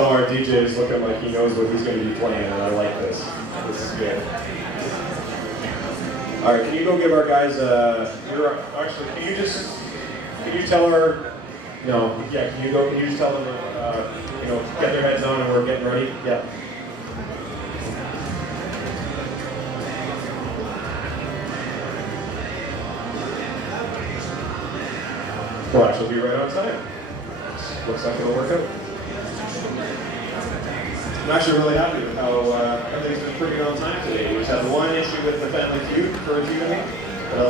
Oh, our DJ is looking like he knows what he's going to be playing, and I like this. This is good. All right, can you go give our guys actually, can you tell our, no, yeah, can you just tell them, get their heads on and we're getting ready? Yeah. We'll actually be right on time. Looks like it'll work out. I'm actually really happy with how everything's been pretty good on time today. We just had one issue with the Family Feud for a few minutes.